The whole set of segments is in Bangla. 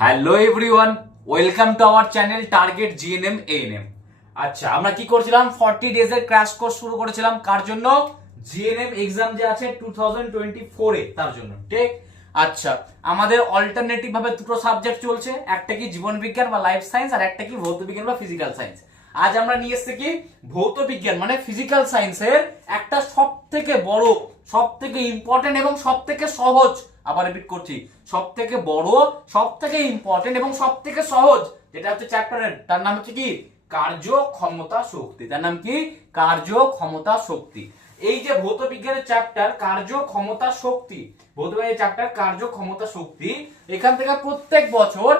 Hello everyone, welcome to our channel target GNM ANM. আচ্ছা, আমরা কি করছিলাম? 40 ডেজ এর ক্র্যাশ কোর্স শুরু করেছিলাম। কার জন্য? জিএনএম এক্সাম যে আছে 2024 এ, তার জন্য। ঠিক। আচ্ছা, আমাদের অল্টারনেটিভ ভাবে দুটো সাবজেক্ট চলছে, একটা কি জীবন বিজ্ঞান বা লাইফ সায়েন্স, আর একটা কি ভৌত বিজ্ঞান বা ফিজিক্যাল সায়েন্স। আজ আমরা নিয়ে এসেছি কি ভৌত বিজ্ঞান মানে ফিজিক্যাল সায়েন্সের একটা সব থেকে বড়, সব থেকে ইম্পর্টেন্ট এবং সব থেকে সহজ, আবার রিপিট করছি, সব থেকে বড়, সব থেকে ইম্পর্টেন্ট এবং সব থেকে সহজ যেটা হচ্ছে চ্যাপ্টারের, তার নাম হচ্ছে কি কার্য ক্ষমতা শক্তি। তার নাম কি কার্য ক্ষমতা শক্তি। এই যে ভৌত বিজ্ঞানের চ্যাপ্টার কার্য ক্ষমতা শক্তি, ভৌত বিজ্ঞানের চ্যাপ্টার কার্য ক্ষমতা শক্তি, এখান থেকে প্রত্যেক বছর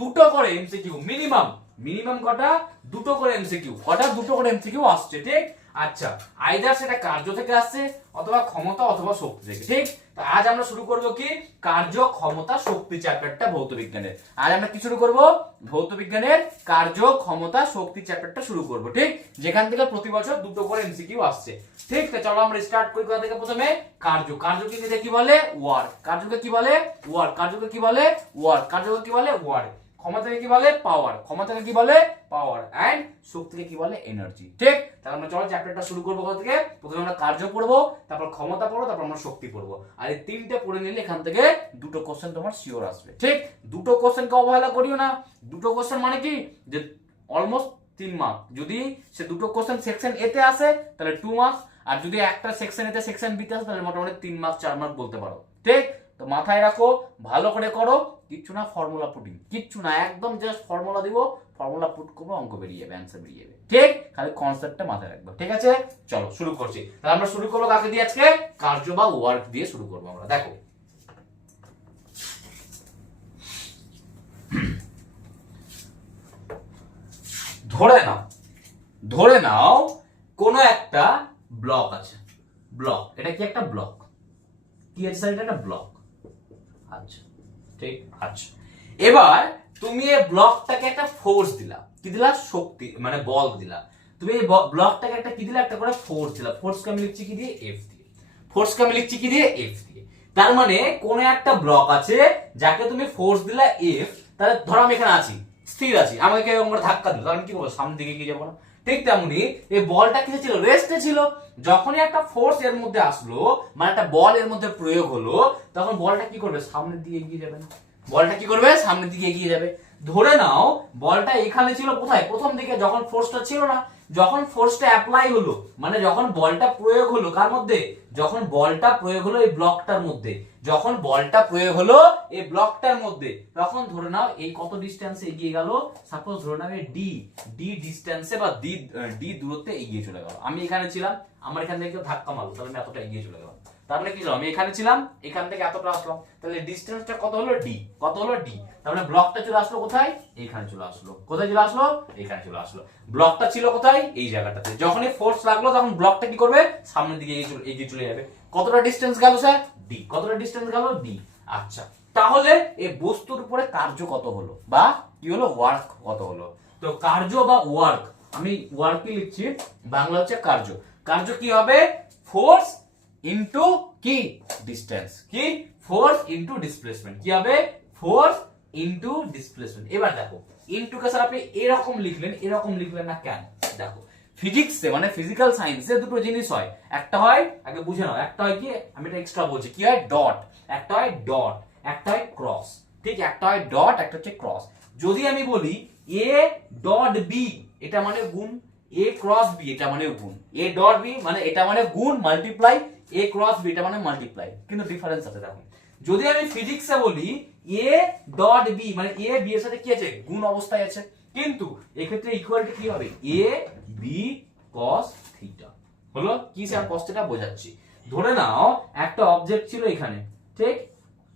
দুটো করে এমসিকিউ, মিনিমাম মিনিমাম কটা? দুটো করে এমসিকিউ। কটা? দুটো করে এমসিকিউ আসছে। ঠিক। আচ্ছা, আইদার সেটা কার্য থেকে আসছে অথবা ক্ষমতা অথবা শক্তি থেকে। ঠিক। তো আজ আমরা শুরু করব কি কার্য ক্ষমতা শক্তি চ্যাপ্টারটা ভৌত বিজ্ঞানের। আজ আমরা কি শুরু করব? ভৌত বিজ্ঞানের কার্য ক্ষমতা শক্তি চ্যাপ্টারটা শুরু করব। ঠিক। যেখান থেকে প্রতি বছর দুটো করে এমসিকিউ আসছে। ঠিক। তো চলো আমরা স্টার্ট করি কোথা থেকে। প্রথমে কার্য। কার্যকে ইংরেজিতে কি বলে? ওয়ার্ক। কার্যকে কি বলে? ওয়ার্ক। কার্যকে কি বলে? ওয়ার্ক। কার্যকে কি বলে? ওয়ার্ক। ক্ষমতাকে কি বলে? পাওয়ার। ক্ষমতাকে কি বলে? পাওয়ার। এন্ড শক্তিকে কি বলে? এনার্জি। ঠিক। তাহলে আমরা চলো চ্যাপ্টারটা শুরু করবো কোথা থেকে। প্রথমে আমরা কার্য পড়বো, তারপর ক্ষমতা পড়বো, তারপর আমরা শক্তি পড়বো। আর এই তিনটে পড়ে নিলে এখান থেকে দুটো কোশ্চেন তোমার শিওর আসবে। ঠিক। দুটো কোশ্চেনকে অবহেলা করিও না। দুটো কোশ্চেন মানে কি যে অলমোস্ট 3 মার্ক। যদি সে দুটো কোশ্চেন সেকশন এ তে আসে তাহলে 2 মার্কস, আর যদি একটা সেকশন এ তে সেকশন বি তে আসে তাহলে মোটামুটি 3 মার্ক 4 মার্ক বলতে পারো। ঠিক। তো মাথায় রাখো, ভালো করে করো। কিচ্ছু না ফর্মুলা পুটিং, কিচ্ছু না, একদম জাস্ট ফর্মুলা দিব, ফর্মুলা পুট করবো, অঙ্ক বেরিয়ে যাবে, অ্যান্সার বেরিয়ে যাবে। ঠিক। খালি কনসেপ্টটা মাথায় রাখবো। ঠিক আছে, চলো শুরু করছি। তাহলে আমরা শুরু করবো কাকে দিয়ে? আজকে কার্য বা ওয়ার্ক দিয়ে শুরু করবো আমরা। দেখো, ধরে নাও কোনো একটা ব্লক আছে। ব্লক, এটা কি একটা ব্লক? কি আছে স্যার? এটা একটা ব্লক। আচ্ছা, ঠিক। আচ্ছা, এবার তুমি এই ব্লকটাকে একটা ফোর্স দিলা। কি দিলা? শক্তি মানে বল দিলা। তুমি এই ব্লকটাকে একটা কি দিলা? একটা করে ফোর্স দিলা। ফোর্সকে আমি লিখছি কি দিয়ে? এফ দিয়ে। ফোর্সকে আমি লিখছি কি দিয়ে? এফ দিয়ে। তার মানে কোন একটা ব্লক আছে যাকে তুমি ফোর্স দিলা এফ। তাহলে ধরো আমি এখানে আছি, স্থির আছি, আমাকে আমরা ধাক্কা দিল, তাহলে আমি কি করবো? সামনের দিকে এগিয়ে যাবো না? ঠিক তেমনি এই বলটা কিসে ছিল? রেস্টে ছিল। যখনই একটা ফোর্স এর মধ্যে আসলো, মানে একটা বল এর মধ্যে প্রয়োগ হলো, তখন বলটা কি করবে? সামনের দিকে এগিয়ে যাবে না? বলটা কি করবে? সামনের দিকে এগিয়ে যাবে। ধরে নাও বলটা এখানে ছিল, কোথায়? প্রথম দিকে, যখন ফোর্সটা ছিল না। যখন ফোর্সটা অ্যাপ্লাই হলো, মানে যখন বলটা প্রয়োগ হলো কার মধ্যে? যখন বলটা প্রয়োগ হলো এই ব্লকটার মধ্যে, যখন বলটা প্রয়োগ হলো এই ব্লকটার মধ্যে, তখন ধরে নাও এই কত ডিসটেন্সে এগিয়ে গেল? সাপোজ ধরে নাও ডি ডি ডিসটেন্সে বা ডি দূরত্বে এগিয়ে চলে গেল। আমি এখানে ছিলাম, আমার এখান থেকে ধাক্কা মারলো, তাহলে আমি এতটা এগিয়ে চলে গেলাম। তার মানে কি হলো? আমি এখানে ছিলাম, এখান থেকে এতটা আসলাম, তাহলে ডিসটেন্সটা কত হলো? ডি। কত হলো? ডি। তার মানে ব্লকটা চলে আসলো কোথায়? এখানে চলে আসলো। কোথায় চলে আসলো? এখানে চলে আসলো। ব্লকটা ছিল কোথায়? এই জায়গাটাতে। যখনই ফোর্স লাগলো তখন ব্লকটা কি করবে? সামনের দিকে এগিয়ে চলে যাবে। কতটা ডিসটেন্স গেল স্যার? ডি। কতটা ডিসটেন্স গেল? ডি। আচ্ছা, তাহলে এই বস্তুর উপরে কার্য কত হলো বা কি হলো? ওয়ার্ক কত হলো? তো কার্য বা ওয়ার্ক, আমি ওয়ার্কই লিখছি, বাংলা হচ্ছে কার্য। কার্য কি হবে? ফোর্স ইনটু কি? ডিসটেন্স। কি? Force into displacement. কি হবে? Force into displacement. এবার দেখো, ইনটু কে স্যার আপনি এরকম লিখলেন, এরকম লিখলেন না কেন? দেখো, ফিজিক্সে মানে ফিজিক্যাল সায়েন্সে দুটো জিনিস হয়। একটা হয়, আগে বুঝে নাও, একটা হয় কি, আমি এটা এক্সট্রা বলছি, কি হয়? ডট। একটা হয় ডট, একটা হয় ক্রস। ঠিক। একটা হয় ডট, একটা হচ্ছে ক্রস। যদি আমি বলি এ ডট বি, এটা মানে গুণ, এ ক্রস বি এটা মানে গুণ, এ ডট বি মানে এটা মানে গুণ মাল্টিপ্লাই, এ ক্রস বি এটা মানে মাল্টিপ্লাই, কিন্তু ডিফারেন্স আছে। দেখো, যদি আমি ফিজিক্সে বলি এ ডট বি মানে এ বি এর সাথে কি আছে? গুণ অবস্থায় আছে, কিন্তু এক্ষেত্রে ইকুয়ালটি কি হবে? A B cos theta. হলো কি স্যার? কস থিটা বোঝাচ্ছি। ধরে নাও একটা অবজেক্ট ছিল এখানে, ঠিক,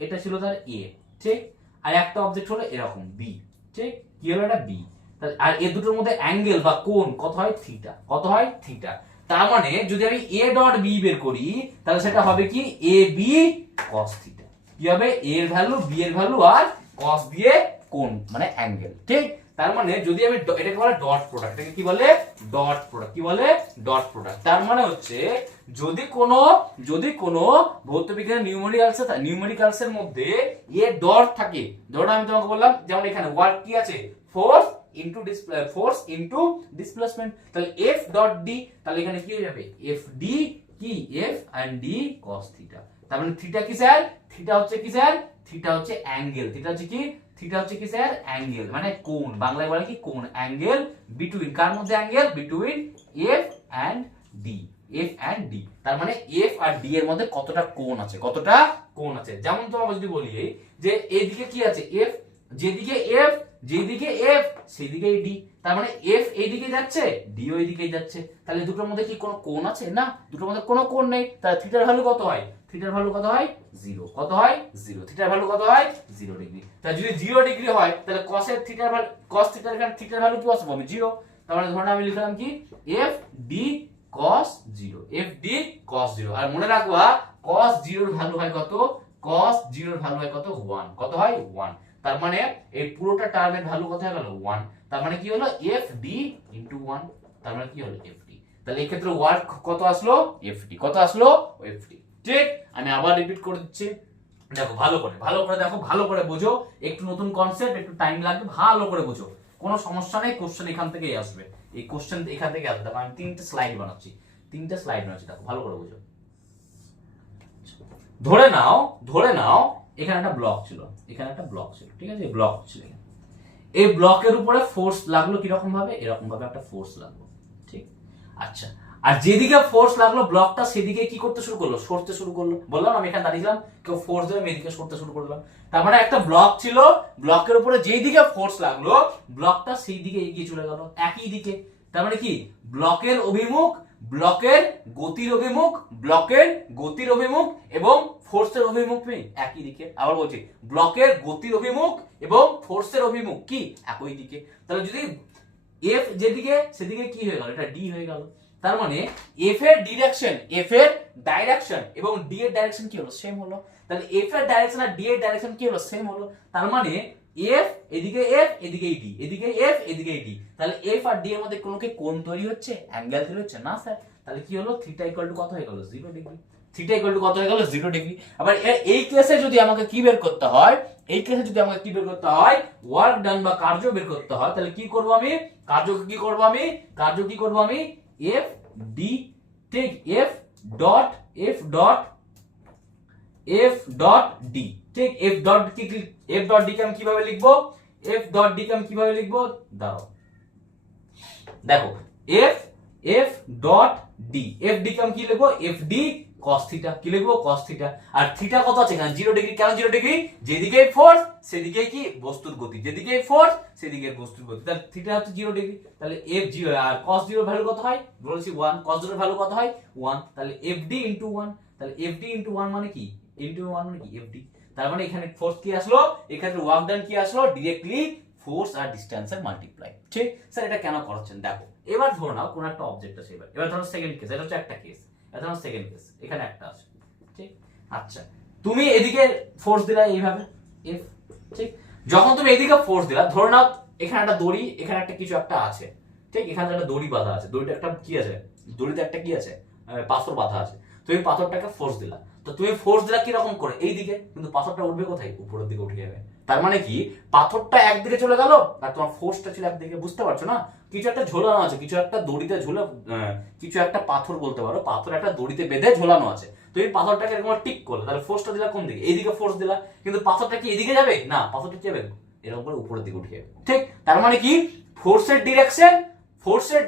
এটা ছিল তার এ, ঠিক, আর একটা অবজেক্ট হলো এরকম বি, ঠিক, কি হলো? এটা বি। আর এ দুটোর মধ্যে অ্যাঙ্গেল বা কোণ কত হয়? থিটা। কত হয়? থিটা। তার মানে যদি আমি এ ডট বি বের করি তাহলে সেটা হবে কি? A B cos theta. কি হবে? এ এর ভ্যালু, বি এর ভ্যালু আর কস দিয়ে কোণ মানে অ্যাঙ্গেল। ঠিক। তার মানে যদি আমি এটাকে বলে ডট প্রোডাক্ট, এটাকে কি বলে ডট প্রোডাক্ট, কি বলে ডট প্রোডাক্ট। তার মানে হচ্ছে যদি কোনো ভৌত বিজ্ঞানের নিউমেরিক্যালসের মধ্যে এ ডট থাকে, ধরুন আমি তোমাকে বললাম যেমন এখানে ওয়ার্ক কি আছে, ফোর্স ইনটু ডিসপ্লেসমেন্ট, তাহলে এফ ডট ডি, তাহলে এখানে কি হয়ে যাবে এফ ডি, কি এফ এন্ড ডি cos থিটা। তার মানে থিটা কি স্যার, থিটা হচ্ছে কি স্যার, থিটা হচ্ছে অ্যাঙ্গেল, থিটা হচ্ছে কি, থিটা হচ্ছে কি স্যার অ্যাঙ্গেল, মানে কোণ, বাংলায় বলে কি কোণ, অ্যাঙ্গেল বিটুইন, কার মধ্যে angle, between F and D, F and D. তার মানে এফ আর ডি এর মধ্যে কতটা কোণ আছে, কতটা কোণ আছে। যেমন তোমাকে যদি বলি যে এইদিকে কি আছে এফ, যেদিকে এফ সেদিকেই ডি, তার মানে এফ এইদিকে যাচ্ছে, ডি ও এইদিকেই যাচ্ছে, তাহলে দুটোর মধ্যে কি কোনো কোণ আছে, না, দুটোর মধ্যে কোনো কোণ নেই। তাহলে থিটার ভ্যালু কত হয়, থিটার ভ্যালু কত হয় 0, কত হয় 0, থিটার ভ্যালু কত হয় 0 ডিগ্রি। তাহলে যদি 0 ডিগ্রি হয় তাহলে cos এর থিটার ভ্যালু, cos থিটার এখানে থিটার ভ্যালু কি আসবে 0। তার মানে ধরুন আমি লিখলাম কি f d cos 0, f d cos 0, আর মনে রাখবা cos 0 এর ভ্যালু হয় কত, cos 0 এর ভ্যালু হয় কত 1, কত হয় 1। তার মানে এই পুরোটা টার্মের ভ্যালু কত হয়ে গেল 1, তার মানে কি হলো f d into 1, তার মানে কি হলো f d। তাহলে এই ক্ষেত্রে ওয়ার্ক কত আসলো f d, কত আসলো f d। ঠিক, আমি আবার রিপিট করে দিচ্ছি, দেখো ভালো করে দেখো, ভালো করে বোঝো, একটু নতুন কনসেপ্ট, একটু টাইম লাগবে, ভালো করে বোঝো, কোনো সমস্যা নেই, কোশ্চেন এখান থেকেই আসবে, এই কোশ্চেন এখান থেকে আসবে। দেখো আমি 3টে স্লাইড বানাচ্ছি, দেখো ভালো করে বোঝো। ধরে নাও এখানে একটা ব্লক ছিল, ঠিক আছে, ব্লক ছিল, এই ব্লকের উপরে ফোর্স লাগলো কিরকম ভাবে, এরকম ভাবে একটা ফোর্স লাগলো, ঠিক, আচ্ছা, আর যেদিকে ফোর্স লাগলো ব্লকটা সেদিকে কি করতে শুরু করলো, সরতে শুরু করলো। বললাম আমি এখানে দাঁড়িয়েছিলাম, কেউ ফোর্স দেবে, এদিকে সরতে শুরু করলাম। তার মানে একটা ব্লক ছিল, ব্লকের উপরে যেই দিকে ফোর্স লাগলো ব্লকটা সেই দিকে এগিয়ে চলে গেল, একই দিকে। তার মানে কি ব্লকের গতির অভিমুখ এবং ফোর্সের অভিমুখ একই দিকে। আবার বলছি, ব্লকের গতির অভিমুখ এবং ফোর্সের অভিমুখ কি একই দিকে। তাহলে যদি এফ যেদিকে সেদিকে কি হয়ে গেল, এটা ডি হয়ে গেল। তার মানে এফ এর ডাইরেকশন এবং ডি এর ডাইরেকশন কি হলো, সেম হলো। তাহলে এফ এর ডাইরেকশন আর ডি এর ডাইরেকশন কি হলো, সেম হলো। তার মানে এফ এদিকে এফ এদিকে ডি, এদিকে এফ এদিকে ডি, তাহলে এফ আর ডি এর মধ্যে কোনো কি কোণ তৈরি হচ্ছে, অ্যাঙ্গেল তৈরি হচ্ছে না স্যার। তাহলে কি হলো, থিটা ইকুয়াল টু কত হয়ে গেল 0 ডিগ্রি, থিটা ইকুয়াল টু কত হয়ে গেল 0 ডিগ্রি। আবার এই কেসে যদি আমাকে কি বের করতে হয়, ওয়ার্ক ডান বা কার্য বের করতে হয়, তাহলে কি করব আমি, কার্য কি করব আমি এফ ডি, ঠিক, এফ ডট ডি, ঠিক, এফ ডট ডি কে আমি কিভাবে লিখবো, দাঁড়াও, দেখো F dot D, F D কে আমি কি লিখবো, এফ ডি cos থিটা, কি লিখবো cos থিটা। আর থিটা কত আছে এখানে 0 ডিগ্রি, কেন 0 ডিগ্রি, যেদিকে ফোর্স সেদিকে কি বস্তুর গতি, যেদিকে ফোর্স সেদিকে বস্তুর গতি, তাহলে থিটা হচ্ছে 0 ডিগ্রি। তাহলে f 0 আর cos 0 ভ্যালু কত হয়, বলেছি 1, cos 0 ভ্যালু কত হয় 1, তাহলে fd into 1, তাহলে fd into 1 মানে কি, fd। তার মানে এখানে ফোর্স কি আসলো, এখানে ওয়ার্ক ডান কি আসলো, ডাইরেক্টলি ফোর্স আর ডিসটেন্সের মাল্টিপ্লাই। ঠিক স্যার, এটা কেন করাচ্ছেন দেখো। এবার ধরো নাও কোন একটা অবজেক্ট আছে, এবার ধরো সেকেন্ড কেস, এটা হচ্ছে একটা কেস, এটা হলো সেকেন্ড কেস, এখানে একটা আছে, ঠিক, আচ্ছা, তুমি এদিকে ফোর্স দিলা এইভাবে এফ, ঠিক, যখন তুমি এদিকে ফোর্স দিলা, ধরে নাও এখানে একটা দড়ি, এখানে একটা কিছু একটা আছে, ঠিক, এখানে একটা দড়ি বাঁধা আছে, দড়িটা একটা কি আছে, দড়িতে একটা কি আছে, পাথর বাঁধা আছে। তুমি পাথরটাকে ফোর্স দিলা, তো তুমি ফোর্স দিলা কি রকম করে, এইদিকে, কিন্তু পাথরটা উঠবে কোথায়, উপরের দিকে উঠে যাবে। তার মানে কি পাথরটা একদিকে চলে গেল আর তোমার ফোর্সটা ছিল একদিকে, বুঝতে পারছো না, কিছু একটা ঝোলানো আছে, কিছু একটা দড়িতে কিছু একটা পাথর বলতে পারো, পাথর একটা দড়িতে বেঁধে ঝোলানো আছে। তুমি পাথরটাকে এরকম টিক করলে, তাহলে ফোর্সটা দিলা কোন দিকে, এইদিকে ফোর্স দিলা, কিন্তু পাথরটা কি এদিকে যাবে না, পাথরটা কি যাবে এরকম করে উপরের দিকে উঠে যাবে। ঠিক, তার মানে কি ফোর্সের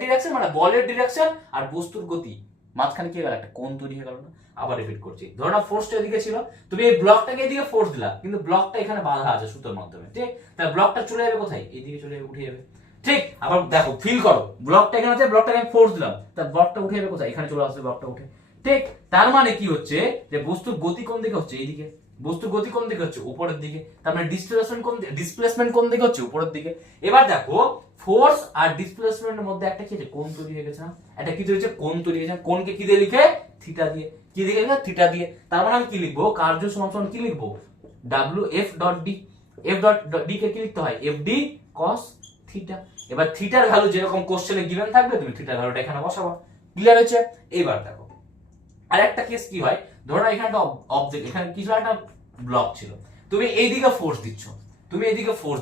ডিরেকশন মানে বলের ডিরেকশন আর বস্তুর গতি মাঝখানে কি হয়ে গেল, একটা কোণ তৈরি হয়ে গেল না। আবার রিপিট করছি, ধরো না ফোর্সটা এদিকে ছিল, তুমি এই ব্লকটাকে এদিকে ফোর্স দিলা, কিন্তু ব্লকটা এখানে বাঁধা আছে সুতোর মাধ্যমে, ঠিক, তাহলে ব্লকটা চলে যাবে কোথায়, এইদিকে চলে যাবে, উঠে যাবে। ঠিক, আবার দেখো ফিল করো, ব্লকটা এখানে আছে, ব্লকটাকে আমি ফোর্স দিলাম, তার ব্লকটা উঠে যাবে কোথায়, এখানে চলে আসবে ব্লকটা উঠে। ঠিক, তার মানে কি হচ্ছে যে বস্তুর গতি কোন দিকে হচ্ছে, এইদিকে, বস্তুর গতি কোন দিকে হচ্ছে, উপরের দিকে, তার মানে ডিসপ্লেসমেন্ট কোন দিকে হচ্ছে, উপরের দিকে। এবার দেখো ফোর্স আর ডিসপ্লেসমেন্টের মধ্যে একটা কি আছে, কোণ তৈরি হয়ে গেছে না, একটা কি তৈরি হয়েছে, কোণ তৈরি হয়েছে, কোণকে কি দিয়ে লিখে, থিটা দিয়ে, কি দিয়ে লিখে, থিটা দিয়ে। তার মানে আমি কি লিখবো, কার্য সমান কি লিখবো, w f dot d, f dot d কে কি লিখতে হয়, f d cos θ, থিটা। এবার থিটার ভ্যালু যেরকম কোশ্চেনে গিভেন থাকবে তুমি থিটার ভ্যালুটা এখানে বসাবা। ক্লিয়ার হয়েছে? এইবার দেখো আর একটা কেস কি হয়, ধরো এখানে একটা অবজেক্ট, এখানে কিছু একটা ব্লক ছিল, তুমি এইদিকে ফোর্স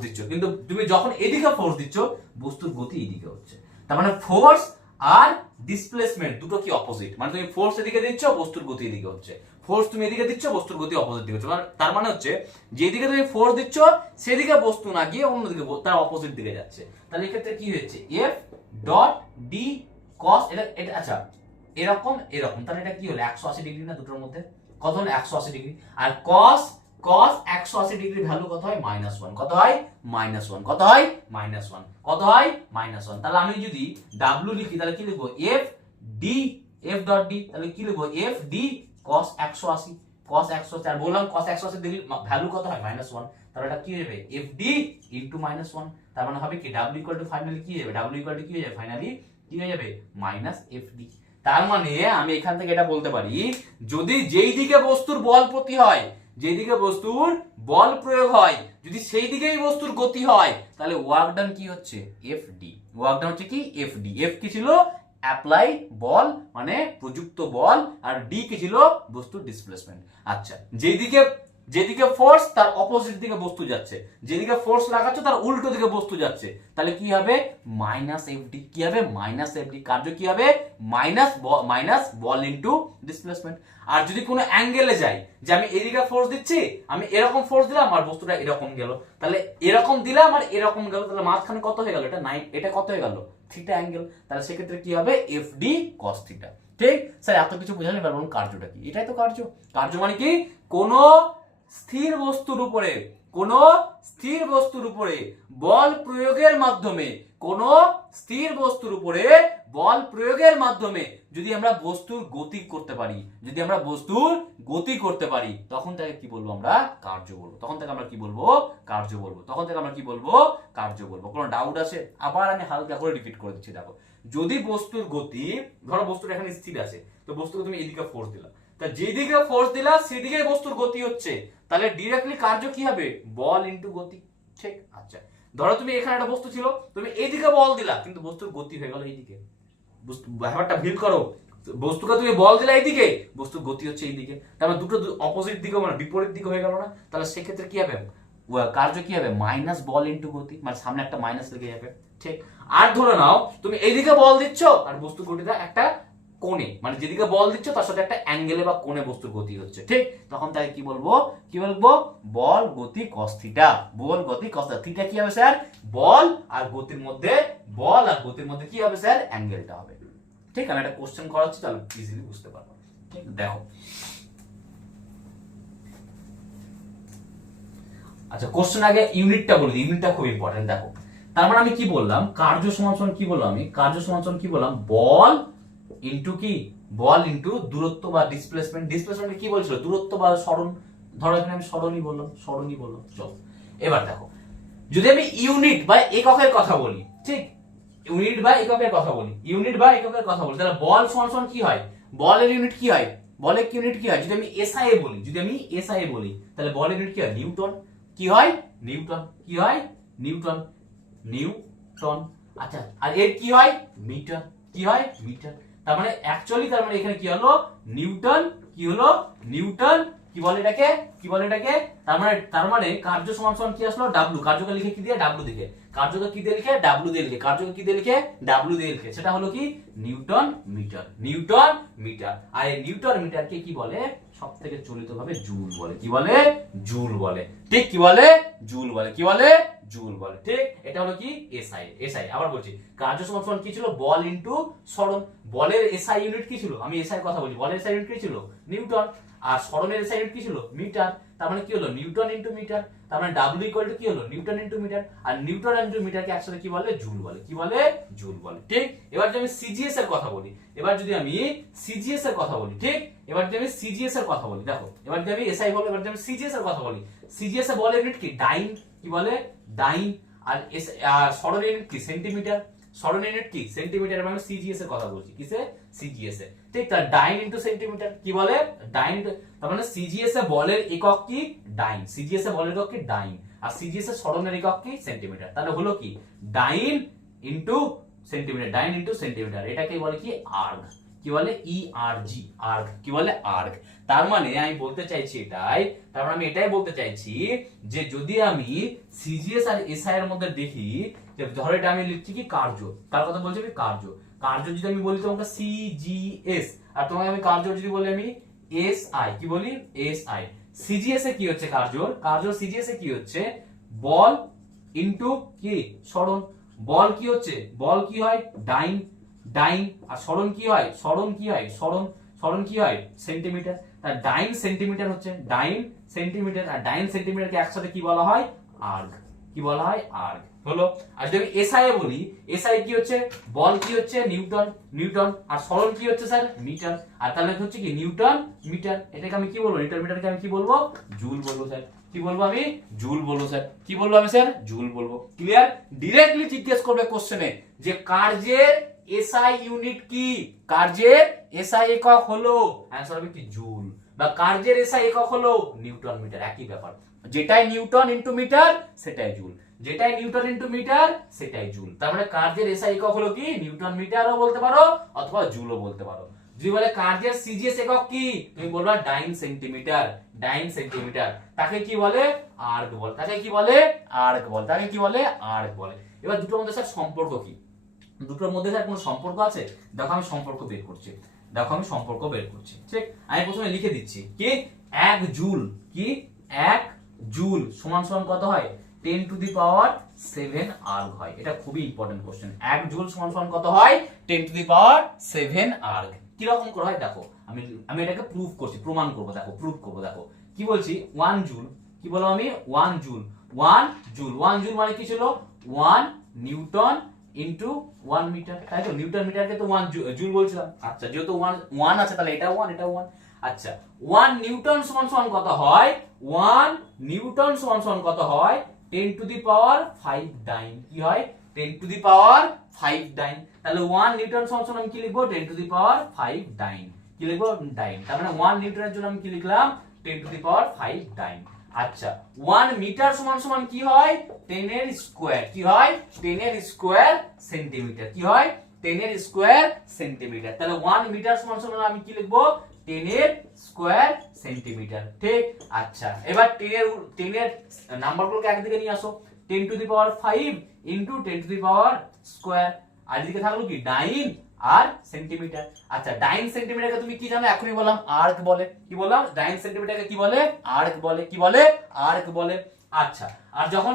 দিচ্ছ, কিন্তু তুমি যখন এদিকে ফোর্স দিচ্ছ বস্তুর গতি এইদিকে হচ্ছে। তার মানে ফোর্স আর ডিসপ্লেসমেন্ট দুটো কি অপোজিট, মানে তুমি ফোর্স এদিকে দিচ্ছ বস্তুর গতি এদিকে হচ্ছে, ফোর্স তুমি এদিকে দিচ্ছ বস্তুর গতি অপোজিট দিকে হচ্ছে। তার মানে হচ্ছে যেদিকে তুমি ফোর্স দিচ্ছ সেদিকে বস্তু না গিয়ে অন্যদিকে তার অপোজিট দিকে যাচ্ছে। তাহলে এক্ষেত্রে কি হচ্ছে, এফ ডট ডি কস, এটা আচ্ছা এরকম এরকম, তাহলে এটা কি হলো 180 ডিগ্রি না দুটোর মধ্যে, কত হলো 180 ডিগ্রি। আর কস 180 ডিগ্রি ভ্যালু কত হয় -1, কত হয় -1, কত হয় -1, কত হয় -1। তাহলে আমি যদি w লিখি তাহলে কি লিখবো F D, F dot D, তাহলে কি লিখবো এফ ডি cos 180, cos 180, আর বললাম cos 180 ডিগ্রি ভ্যালু কত হয় -1, তাহলে এটা কি হবে এফ ডি ইনটু -1। তার মানে হবে কি w ইকুয়াল টু ফাইনালি কি হবে, w ইকুয়াল টু কি হয়ে যাবে ফাইনালি কি হয়ে যাবে -fd। তার মানে আমি এখান থেকে এটা বলতে পারি, যদি যেই দিকে বস্তুর বল প্রতি হয়, যেদিকে বস্তুর বল প্রয়োগ হয়, যদি সেই দিকেই বস্তুর গতি হয়, তাহলে ওয়ার্ক ডান কি হচ্ছে এফডি, ওয়ার্ক ডান হচ্ছে কি এফডি। এফ কি ছিল অ্যাপ্লাই বল মানে প্রযুক্ত বল, আর ডি কি ছিল বস্তুর ডিসপ্লেসমেন্ট। আচ্ছা যেদিকে ফোর্স তার অপোজিট দিকে বস্তু যাচ্ছে, যেদিকে ফোর্স লাগাচ্ছে তার উল্টো দিকে বস্তু যাচ্ছে, তাহলে কি হবে -fd, কি হবে -fd, কার্য কি হবে মাইনাস বল ইনটু ডিসপ্লেসমেন্ট। আর যদি কোনো অ্যাঙ্গেলে যাই, যে আমি এদিকে ফোর্স দিচ্ছি, আমি এরকম ফোর্স দিলাম আর বস্তুটা এরকম গেল, তাহলে এরকম দিলাম আর এরকম গেল, তাহলে মাঝখানে কত হয়ে গেল, এটা কত হয়ে গেল থিটা অ্যাঙ্গেল, তাহলে সেক্ষেত্রে কি হবে fd cos থিটা। ঠিক স্যার, এত কিছু বোঝালে এবার বলুন কার্যটা কি। এটাই তো কার্য। কার্য মানে কি, কোন স্থির বস্তুর উপরে বল প্রয়োগের মাধ্যমে, যদি আমরা বস্তুর গতি করতে পারি, তখন তাকে কি বলবো আমরা কার্য বলবো, কোনো ডাউট আছে? আবার আমি হালকা করে রিপিট করে দিচ্ছি। দেখো, যদি বস্তুর গতি, ধরো বস্তুটা এখানে স্থির আছে, তো বস্তুকে তুমি এদিকে ফোর্স দিলা, তা যেদিকে ফোর্স দিলা সেদিকে বস্তুর গতি হচ্ছে, তাহলে ডিরেক্টলি কার্য কি হবে বল ইনটু গতি। ঠিক। আচ্ছা, ধরো তুমি এখানে একটা বস্তু ছিল, তুমি এইদিকে বল দিলা কিন্তু বস্তুর গতি হয়ে গেল এইদিকে, ব্যাপারটা ফিল করো, বস্তুকে তুমি বল দিলা এইদিকে, বস্তুর গতি হচ্ছে এইদিকে, তার মানে দুটো অপোজিট দিকে মানে বিপরীত দিকে হয়ে গেল না, তাহলে সেক্ষেত্রে কি হবে কার্য কি হবে মাইনাস বল ইনটু গতি, মানে সামনে একটা মাইনাস লেগে যাবে। ঠিক। আর ধরে নাও তুমি এইদিকে বল দিচ্ছ আর বস্তুর গতিটা একটা কোণে, মানে যেদিকে বল দিচ্ছ তার সাথে একটা অ্যাঙ্গেলে বা কোণে বস্তুর গতি হচ্ছে। ঠিক। তখন তাকে কি বলবো বল গতি cos থিটা, থিটা কি হবে স্যার বল আর গতির মধ্যে কি হবে স্যার অ্যাঙ্গেলটা হবে। ঠিক। আমি একটা কোশ্চেন করাচ্ছি, তাহলে ইজিলি বুঝতে পারবো। ঠিক। দেখো, আচ্ছা কোশ্চেন আগে ইউনিটটা বলি, ইউনিটটা খুব ইম্পর্টেন্ট। দেখো, তার মানে আমি কি বললাম, কার্য সমান কি বললাম বল ইনটু দূরত্ব বা ডিসপ্লেসমেন্ট। ডিসপ্লেসমেন্ট কি বলছিল, দূরত্ব বা সরণ। ধরো এখানে আমি সরণই বললাম। চলো এবার দেখো, যদি আমি ইউনিট বা এককের কথা বলি, ঠিক, ইউনিট বা এককের কথা বলি, তাহলে বল সমান কি হয়, বলের ইউনিট কি হয়, যদি আমি এসআই বলি, তাহলে বলের ইউনিট কি হয় নিউটন। নিউটন। আচ্ছা, আর এর কি হয় মিটার। তার মানে এখানে কি হলো নিউটন, কি বলে এটাকে, তার মানে কার্য সমান কি আসলো ডাব্লু, কার্যকে লিখে কি দিয়ে ডাব্লু দিয়ে লিখে, সেটা হলো কি নিউটন মিটার। আর এই নিউটন মিটারকে কি বলে সবথেকে চলিত ভাবে জুল বলে। ঠিক, জুল বলে। ঠিক। এটা হলো কি এসআই। আবার বলছি, কার্য সমান কি ছিল বল ইনটু সরণ। বলের এসআই ইউনিট কি ছিল, আমি এসআই কথা বলছি, বলের এসআই ইউনিট কি ছিল নিউটন, আর সরণের এসআই ইউনিট কি ছিল মিটার। তার মানে কি হলো নিউটন ইনটু মিটার। তার মানে ডাব্লিউ ইকুয়াল টু কি হলো নিউটন ইনটু মিটার। আর নিউটন ইনটু মিটারকে একসাথে কি বলে জুল বলে। ঠিক। এবার যদি আমি সিজিএস এর কথা বলি, ঠিক, এবার যদি আমি সিজিএস এর কথা বলি, দেখো, এবার যদি আমি এসআই বলি, এবার যদি আমি সিজিএস এর কথা বলি, সিজিএস এর বলের ইউনিট কি ডাইন, আর সরণের ইউনিট কি সেন্টিমিটার। সেন্টিমিটার, মানে সিজিএস এর কথা বলছি, কিসে সিজিএস এ। ঠিক। তার ডাইন ইনটু সেন্টিমিটার কি বলে ডাইন, তার মানে সিজিএস এ বলের একক কি ডাইন, আর সিজিএস এর সরণের একক কি সেন্টিমিটার। তাহলে হলো কি ডাইন ইনটু সেন্টিমিটার, ডাইন ইনটু সেন্টিমিটার, এটাকে বলে কি আর্গ, কি বলে ইআরজি, আর্গ, কি বলে আর্গ। তার মানে আমি বলতে চাইছি এটাই, তার মানে আমি এটাই বলতে চাইছি যে যদি আমি সিজিএস আর এসআই এর মধ্যে দেখি যে ধরো এটা আমি লিখছি কি কার্য, তার কথা বলছি কি কার্য, কার্য যদি আমি বলি তোমাকে সিজিএস আর তোমাকে আমি কার্য যদি বলি আমি এসআই, কি বলি এসআই। সিজিএস এ কি হচ্ছে কার্য, কার্য সিজিএস এ কি হচ্ছে বল ইনটু কি সরণ, বল কি হচ্ছে, বল কি হয় ডাইন, ডাইন, আর সরণ কি হয়, সরণ কি হয়, সরণ, সরণ কি হয় সেন্টিমিটার। তার ডাইন সেন্টিমিটার হচ্ছে ডাইন সেন্টিমিটার, আর ডাইন সেন্টিমিটারকে একসাথে কি বলা হয় আর্গ, কি বলা হয় আর্গ হলো। আর যদি এসআই এ বলি, এসআই কি হচ্ছে বল কি হচ্ছে নিউটন, নিউটন, আর সরণ কি হচ্ছে স্যার মিটার, আর তাহলে হচ্ছে কি নিউটন মিটার। এটাকে আমি কি বলবো, নিউটন মিটারকে আমি কি বলবো জুল বলবো স্যার, কি বলবো আমি জুল বলবো স্যার, কি বলবো আমি স্যার জুল বলবো। ক্লিয়ার? ডিরেক্টলি জিজ্ঞেস করবে কোশ্চেনে যে কার্যের এসআই ইউনিট কি, কার্যের এসআই একক হলো, অ্যানসার হবে কি জুল, বা কার্যের এসআই একক হলো নিউটন মিটার, একই ব্যাপার, যেটাই নিউটন ইনটু মিটার সেটাই জুল, যেটাই নিউটন ইনটু মিটার সেটাই জুল। তার মানে কার্যের এসআই একক হলো কি নিউটন মিটারও বলতে পারো অথবা জুলও বলতে পারো। যদি বলে কার্যের সিজিএস একক কি, তুমি বলবা ডাইন সেন্টিমিটার, ডাইন সেন্টিমিটার, তাকে কি বলে আর্গ বল, তাকে কি বলে আর্গ বল, তাকে কি বলে আর্গ বলে। এবার দুটোর মধ্যে স্যার সম্পর্ক কি, দুটোর মধ্যে স্যার কোনো সম্পর্ক আছে? দেখো আমি সম্পর্ক বের করছি, দেখো আমি সম্পর্ক বের করছি, ঠিক? আমি প্রথমে লিখে দিচ্ছি কি 1 জুল, কি 1 জুল সমান সমান কত হয় 10 টু দি পাওয়ার 7 আর্গ হয়। এটা খুবই ইম্পর্টেন্ট কোশ্চেন। 1 জুল সমান সমান কত হয় 10 টু দি পাওয়ার 7 আর্গ। কি রকম করে হয় দেখো, আমি এটাকে প্রুফ করছি, প্রমাণ করব, দেখো প্রুফ করব। দেখো কি বলছি 1 জুল, কি বললাম আমি 1 জুল, 1 জুল, 1 জুল মানে কি ছিল 1 নিউটন ইনটু 1 মিটার, তাই তো? নিউটন মিটারকে তো 1 জুল বলছিলাম। আচ্ছা যেহেতু 1 আছে তাহলে এটা 1 এটা 1। আচ্ছা 1 নিউটন সমান সমান কত হয়, 1 নিউটন সমান সমান কত হয় 10 টু দি পাওয়ার 5 ডাইন, কি হয় 10 টু দি পাওয়ার 5 ডাইন। তাহলে 1 নিউটন সমান সমান আমি কি লিখবো 10 টু দি পাওয়ার 5 ডাইন, কি লিখবো ডাইন। তার মানে 1 নিউটনের জন্য আমি কি লিখলাম 10 টু দি পাওয়ার 5 ডাইন। আচ্ছা 1 মিটার সমান সমান কি হয় 10 এর স্কয়ার, কি হয় 10 এর স্কয়ার সেন্টিমিটার, কি হয় 10 এর স্কয়ার সেন্টিমিটার। তাহলে 1 মিটার সমান সমান আমি কি লিখবো 10 এর স্কয়ার সেন্টিমিটার, ঠিক? আচ্ছা এবার 10 এর নাম্বারগুলোকে একদিকে নিয়ে আসো, 10 to the power 5 into 10 to the power square, আর এদিকে থাকলো কি ডাইন আর সেন্টিমিটার। আচ্ছা ডাইন সেন্টিমিটারকে তুমি কি জানো, এখনই বললাম আর্ক বলে, কি বললাম ডাইন সেন্টিমিটারকে কি বলে আর্ক বলে, কি বলে আর্ক বলে। আচ্ছা আর যখন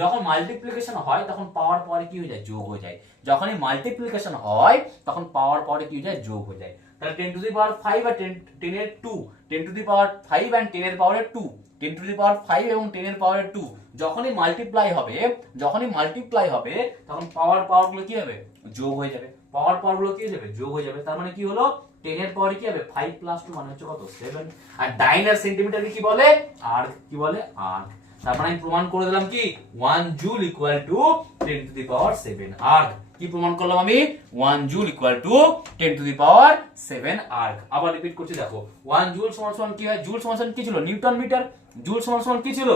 যখন মাল্টিপ্লিকেশন হয় তখন পাওয়ার পরে কি হয়ে যায় যোগ হয়ে যায়, যখনই মাল্টিপ্লিকেশন হয় তখন পাওয়ার পরে কি হয়ে যায় যোগ হয়ে যায়। তাহলে 10 টু দি পাওয়ার 5 আর 10 এর 2, 10 টু দি পাওয়ার 5 and 10 এর পাওয়ার 2, 10 টু দি পাওয়ার 5 এবং 10 এর পাওয়ার 2 যখনই মাল্টিপ্লাই হবে, যখনই মাল্টিপ্লাই হবে তখন পাওয়ার গুলো কি হবে যোগ হয়ে যাবে, পাওয়ার গুলো কি হয়ে যাবে যোগ হয়ে যাবে। তার মানে কি হলো 10 এর পাওয়ারে কি হবে 5 + 2 মানে হচ্ছে কত 7। আর ডাইন আর সেন্টিমিটারকে কি বলে আর্ক, কি বলে আর্ক। তার মানে আমি প্রমাণ করে দিলাম কি 1 joule equal to 10 to the power 7 erg. কি প্রমাণ করলাম আমি 1 joule equal to 10 to the power 7 erg. আবার রিপিট করছি দেখো 1 জুল সমান সমান কি হয়, জুল সমান সমান কি ছিল নিউটন মিটার, জুল সমান সমান কি ছিল,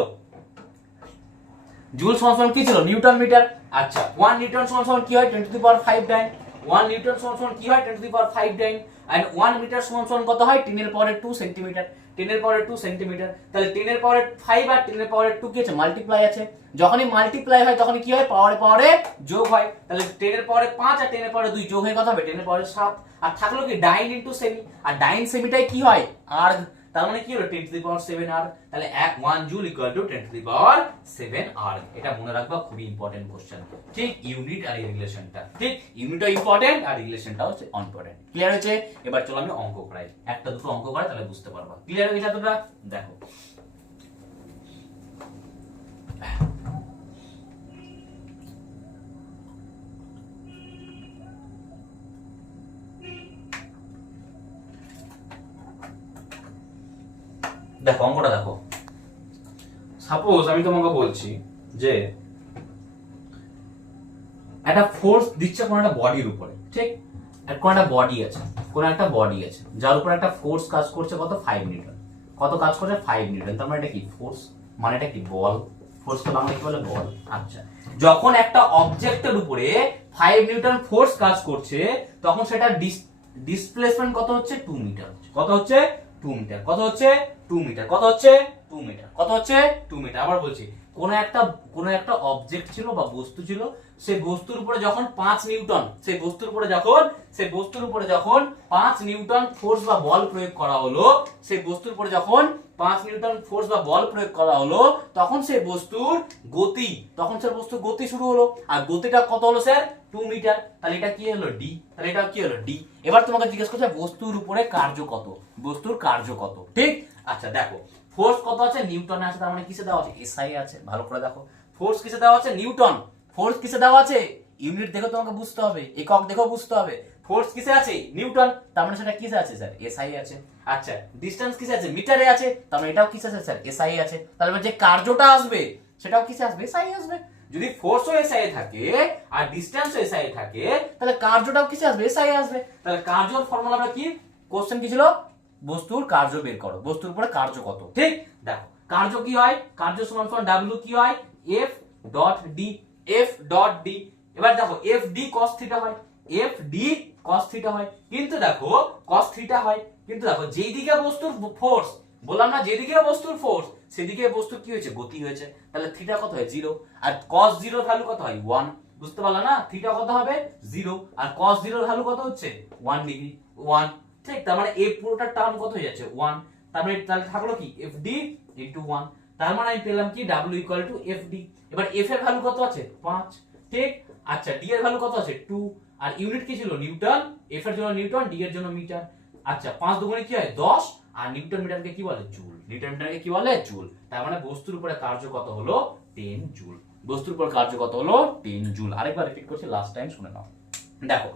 জুল সমান সমান কি ছিল নিউটন মিটার। আচ্ছা 1 নিউটন সমান সমান কি হয় 10 to the power 5 dine, 1 Newton সমান সমান কি হয় 10 to the power 5 dyne, and 1 metre সমান সমান কত হয় 10 এর পাওয়ার 2 সেন্টিমিটার, 10 এর পাওয়ার 2 সেন্টিমিটার। তাহলে 10 এর পাওয়ার 5 আর 10 এর পাওয়ার 2 কি আছে মাল্টিপ্লাই আছে, যখনই মাল্টিপ্লাই হয় তখন কি হয় পাওয়ারে যোগ হয়। তাহলে 10 এর পাওয়ারে 5 আর 10 এর পাওয়ারে 2 যোগ হয়ে কত হবে 10 এর পাওয়ারে 7। আর থাকলো কি ডাইন ইনটু সেমি, আর ডাইন সেমিটাই কি হয় আর্গ। তার মানে কি হলো 10 টু দি পাওয়ার 7 আর্গ। তাহলে 1 joule equal to 10 to the power 7 erg. এটা মনে রাখবা, খুবই ইম্পর্টেন্ট কোশ্চেন, ঠিক? ইউনিট আর রিলেশনটা, ঠিক? ইউনিটও ইম্পর্টেন্ট আর রিলেশনটাও হচ্ছে ইম্পর্টেন্ট। ক্লিয়ার হয়েছে? এবার চলো আমি অঙ্ক করাই, একটা দুটো অঙ্ক করাই তাহলে বুঝতে পারবা। ক্লিয়ার হয়ে গেছে এতটা? দেখো দেখো অঙ্কটা দেখো। সাপোজ আমি তোমাকে বলছি যে একটা ফোর্স দিচ্ছে কোন একটা বডির উপরে, ঠিক? আর কোন একটা বডি আছে, কোন একটা বডি আছে যার উপর একটা ফোর্স কাজ করছে কত 5 নিউটন, কত কাজ করছে 5 নিউটন। তার মানে এটা কি ফোর্স, মানে এটা কি বল, ফোর্সকে বাংলা কি বলে? বল। আচ্ছা, যখন একটা অবজেক্টের উপরে 5 নিউটন ফোর্স কাজ করছে তখন সেটা ডিসপ্লেসমেন্ট কত হচ্ছে? 2 মিটার। কত হচ্ছে? 2 মিটার। কত হচ্ছে? 2 মিটার। কত হচ্ছে? 2 মিটার। কত হচ্ছে? 2 মিটার। আবার বলছি, কোন একটা অবজেক্ট ছিল বা বস্তু ছিল, সেই বস্তুর উপরে যখন 5 নিউটন সেই বস্তুর উপরে যখন 5 নিউটন ফোর্স বা বল প্রয়োগ করা হলো, সেই বস্তুর উপরে যখন 5 নিউটন ফোর্স বা বল প্রয়োগ করা হলো তখন সেই বস্তুর গতি শুরু হলো। আর গতিটা কত হলো স্যার? 2 মিটার। তাহলে এটা কি হলো? ডি। তাহলে এটা কি হলো? ডি। এবার তোমাকে জিজ্ঞেস করছে বস্তুর উপরে কার্য কত? বস্তুর কার্য কত? ঠিক। আচ্ছা দেখো, ফোর্স কত আছে? নিউটনে আছে, তার মানে কিসে দেওয়া আছে? এসআই আছে। ভালো করে দেখো, ফোর্স কিসে দেওয়া আছে? নিউটন। ফোর্স কিসে দেওয়া আছে? ইউনিট দেখো তোমাকে বুঝতে হবে, একক দেখো বুঝতে হবে। ফোর্স কিসে আছে? নিউটন, তার মানে সেটা কিসে আছে স্যার? এসআই আছে। আচ্ছা, ডিসটেন্স কিসে আছে? মিটারে আছে, তার মানে এটাও কিসে আছে স্যার? এসআই আছে। তাহলে যে কার্যটা আসবে সেটাও কিসে আসবে? এসআই আসবে। যদি ফোর্সও এসআই থাকে আর ডিসটেন্সও এসআই থাকে তাহলে কার্যটাও কিসে আসবে? এসআই আসবে। তাহলে কার্যর ফর্মুলাটা কি? কোশ্চেন কি ছিল? বস্তুর কার্য বের করো, বস্তুর উপরে কার্য কত। ঠিক। দেখো, কার্য কি হয়? কার্য সমান সমান ডাব্লিউ কি হয়? F dot D. F dot D. এবার দেখো, এফ ডি কস থিটা হয়, এফ ডি কস থিটা হয়। কিন্তু দেখো কস থিটা হয়, কিন্তু দেখো যেই দিকে বস্তুর ফোর্স, বললাম না যেদিকে বস্তুর ফোর্স সেদিকে বস্তুর কি হয়েছে? গতি হয়েছে। তাহলে থিটা কত হয়? 0। আর cos 0 এর ভ্যালু কত হয়? 1। বুঝতে পারলা না? থিটা কত হবে? 0। আর cos 0 এর ভ্যালু কত হচ্ছে? 1 ডিগ্রি। 1। ঠিক। তার মানে এই পুরোটা টার্ম কত হয়ে যাচ্ছে? 1। তার মানে তাহলে থাকলো কি? fd * 1। তার মানে আমি পেলাম কি? w = fd। এবার f এর ভ্যালু কত আছে? 5। ঠিক। আচ্ছা, d এর ভ্যালু কত আছে? 2। আর ইউনিট কি ছিল? নিউটন। f এর জন্য নিউটন, d এর জন্য মিটার। আচ্ছা, 5 দুগুণে কি হয়? 10। আর নিউটন মিটারকে কি বলে? জুল। নিউটন মিটারকে কি বলে? জুল। তার মানে বস্তুর উপরে কার্য কত হলো? 10 জুল। বস্তুর উপর কার্য কত হলো? 10 জুল। আরেকবার রিপিট করছি, লাস্ট টাইম শুনে নাও। দেখো,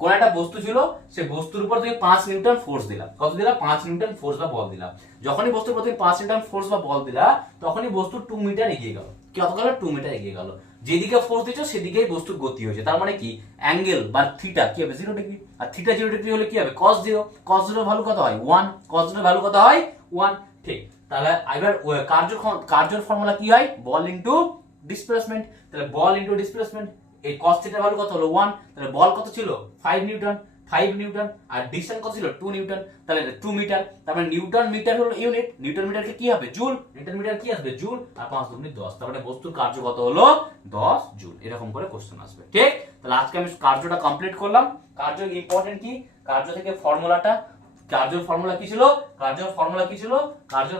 কোন একটা বস্তু ছিল, সেই বস্তুর উপর তুমি 5 নিউটন ফোর্স দিলা। কত দিলা? 5 নিউটন ফোর্স বা বল দিলা। যখনই বস্তুর উপর তুমি 5 নিউটন ফোর্স বা বল দিলা তখনই বস্তু 2 মিটার এগিয়ে গেল। কত গেল? 2 মিটার এগিয়ে গেল। যেদিকে ফোর্স দিচ্ছ সেদিকেই বস্তুর গতি হয়েছে। তার মানে কি? অ্যাঙ্গেল বা থিটা কি হবে? 0 ডিগ্রি। আর থিটা 0 ডিগ্রি হলে কি হবে? cos 0। cos 0 এর ভ্যালু কত হয়? 1। cos 0 এর ভ্যালু কত হয়? 1। ঠিক। তাহলে এবার কার্যের ফর্মুলা কি হয়? বল ইনটু ডিসপ্লেসমেন্ট। তাহলে বল ইনটু ডিসপ্লেসমেন্ট, এই cos থিটার ভ্যালু কত হলো? 1। তাহলে বল কত ছিল? 5 নিউটন। 5 নিউটন। আর ডিসটেন্স কত ছিল? 2 নিউটন। তাহলে 2 মিটার। তার মানে নিউটন মিটার হলো ইউনিট, নিউটন মিটারকে কি হবে? জুল। নিউটন মিটার কি আসবে? জুল। আর 5 দুগুণে 10। তার মানে বস্তুর কার্য কত হলো? 10 জুল। এরকম করে কোশ্চেন আসবে। ঠিক। তাহলে আজকে আমি কার্যটা কমপ্লিট করলাম। কার্য ইম্পর্টেন্ট কি? কার্য থেকে ফর্মুলাটা, কার্যের ফর্মুলা কি ছিল? কার্যের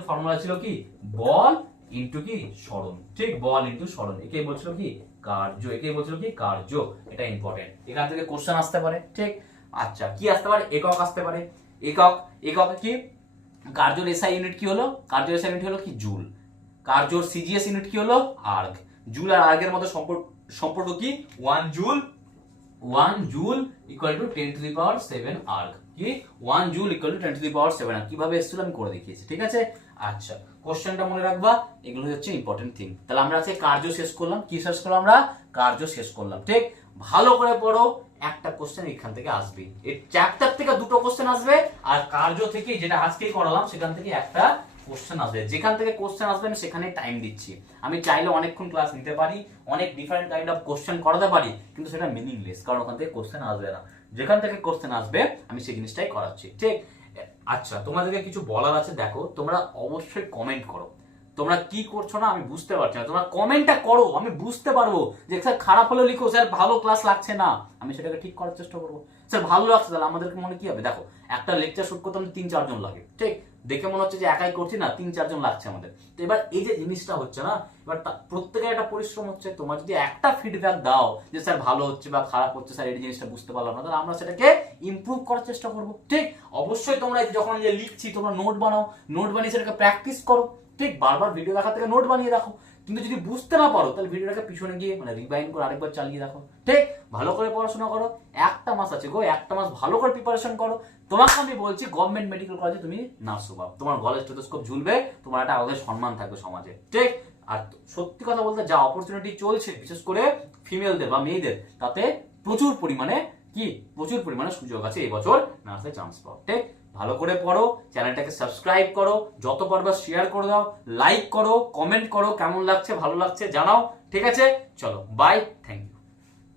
ফর্মুলা ছিল কি? বল ইনটু কি? সরণ। ঠিক, বল ইনটু সরণ। একেই বলছিল কি? কার্য। একেই বলছিল কি? কার্য। এটা ইম্পর্টেন্ট, এখান থেকে কোশ্চেন আসতে পারে। ঠিক। আচ্ছা, কি আসতে পারে? একক আসতে পারে। একক কি? কার্যের এসআই ইউনিট কি হলো? কার্যের এসআই ইউনিট হলো কি? জুল। কার্যের সিজিএস ইউনিট কি হলো? আর্গ। জুল আর আর্গের মধ্যে সম্পর্ক কি? 1 জুল = 10⁻7 আর্গ। কি? 1 জুল = 10⁻7 আর্গ। কিভাবে এসেছিল আমি করে দেখিয়েছি। ঠিক আছে। আচ্ছা, কোশ্চেনটা মনে রাখবা, এগুলো হচ্ছে ইম্পর্টেন্ট থিং। তাহলে আমরা আজকে কার্য শেষ করলাম। কি শেষ করলাম আমরা? কার্য শেষ করলাম। ঠিক। ভালো করে পড়ো, একটা কোশ্চেন এখান থেকে আসবে। এই চ্যাপ্টার থেকে দুটো কোশ্চেন আসবে, আর কার্য থেকে যেটা আজকেই করালাম সেখান থেকে একটা কোশ্চেন আসবে। যেখান থেকে কোশ্চেন আসবে আমি সেখানে টাইম দিচ্ছি। আমি চাইলে অনেকক্ষণ ক্লাস নিতে পারি, অনেক ডিফারেন্ট কাইন্ড অফ কোশ্চেন করাতে পারি, কিন্তু সেটা মিনিংলেস, কারণ ওখান থেকে কোশ্চেন আসবে না। যেখান থেকে কোশ্চেন আসবে আমি সেই জিনিসটাই করাচ্ছি। ঠিক। আচ্ছা, তোমাদেরকে কিছু বলার আছে। দেখো, তোমরা অবশ্যই কমেন্ট করো। তোমরা কি করছো না আমি বুঝতে পারছি না। তোমরা কমেন্টটা করো, আমি বুঝতে পারবো যে স্যার খারাপ হলেও লিখো, স্যার ভালো ক্লাস লাগছে না, আমি সেটাকে ঠিক করার চেষ্টা করবো। স্যার ভালো লাগছে, তাহলে আমাদেরকে মনে কি হবে? দেখো, একটা লেকচার শুট করতে আমাদের 3-4 জন লাগে। ঠিক। দেখে মনে হচ্ছে যে একাই করছি না, 3-4 জন লাগছে আমাদের। তো এবার এই যে জিনিসটা হচ্ছে না, এবার প্রত্যেকের একটা পরিশ্রম হচ্ছে। তোমরা যদি একটা ফিডব্যাক দাও যে স্যার ভালো হচ্ছে বা খারাপ হচ্ছে, স্যার এই জিনিসটা বুঝতে পারলাম না, তাহলে আমরা সেটাকে ইমপ্রুভ করার চেষ্টা করবো। ঠিক। অবশ্যই তোমরা যখন যে লিখছি তোমরা নোট বানাও, নোট বানিয়ে সেটাকে প্র্যাকটিস করো। ঠিক। বারবার ভিডিও দেখা থেকে নোট বানিয়ে রাখো। কিন্তু যদি বুঝতে না পারো তাহলে ভিডিওটাকে পিছনে গিয়ে রিভাইন্ড করে আরেকবার চালিয়ে রাখো। ঠিক। ভালো করে পড়াশোনা করো। একটা মাস আছে গো, একটা মাস ভালো করে প্রিপারেশন করো। তোমাকে আমি বলছি, গভর্নমেন্ট মেডিকেল কলেজে তুমি নার্স হবা, তোমার গলায় স্টেথোস্কোপ ঝুলবে, তোমার একটা আলাদা সম্মান থাকবে সমাজে। ঠিক। আর সত্যি কথা বলতে যা অপরচুনিটি চলছে, বিশেষ করে ফিমেলদের বা মেয়েদের, তাতে প্রচুর পরিমাণে সুযোগ আছে এই বছর নার্সের চান্স পাওয়া। ঠিক। ভালো করে পড়ো, চ্যানেলটাকে সাবস্ক্রাইব করো, যত পারবা শেয়ার করে দাও, লাইক করো, কমেন্ট করো, কেমন লাগছে ভালো লাগছে জানাও। ঠিক আছে, চলো বাই, থ্যাংক ইউ।